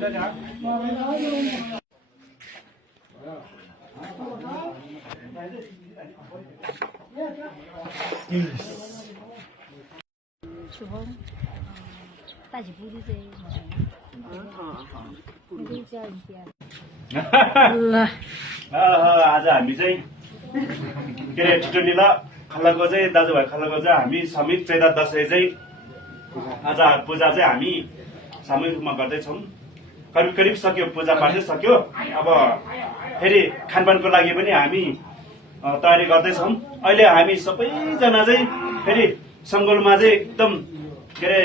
주홍 다시 부리지 आज हामी चाहिँ के अरे टिटोलीला खल्लाको चाहिँ दाजुभाइ खल्लाको चाहिँ हामी सामूहिक चैता दसैँ चाहिँ आज पूजा चाहिँ हामी सामूहिक रूपमा गर्दैछौँ। करिब करिब सक्यो, पूजा पाठ चाहिँ सक्यो। अब फेरि खानपानको लागि पनि हामी तयारी गर्दैछौँ। अहिले हामी सबैजना चाहिँ फेरि सङ्गोलमा चाहिँ एकदम के अरे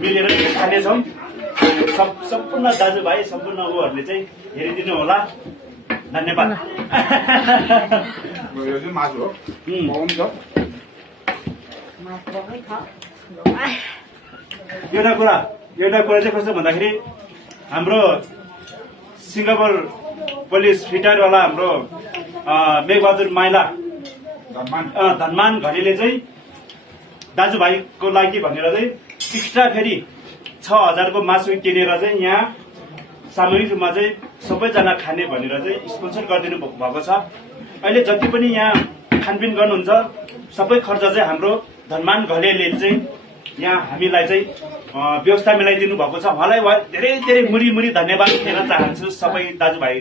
मिलेर खानेछौँ। सम्पूर्ण दाजुभाइ सम्पूर्ण उहरूले चाहिँ हेरिदिनु होला। धन्यवाद। एउटा कुरा चाहिँ कस्तो भन्दाखेरि हाम्रो सिङ्गापुर पुलिस रिटायरवाला हाम्रो मेघबहादुर माइला धनमान घडीले चाहिँ दाजुभाइको लागि भनेर चाहिँ एक्स्ट्रा फेरि 6000 को मासु किनेर चाहिँ यहाँ सामूहिक रूपमा चाहिँ सबैजना खाने भनेर चाहिँ स्पोन्सर गरिदिनु भएको छ। अहिले जति पनि यहाँ खानपिन गर्नुहुन्छ सबै खर्च चाहिँ हाम्रो धनमान घलेले चाहिँ यहाँ हामीलाई चाहिँ व्यवस्था मिलाइदिनु भएको छ। उहाँलाई धेरै धेरै मुरी मुरी धन्यवाद दिन चाहन्छु सबै दाजुभाइ।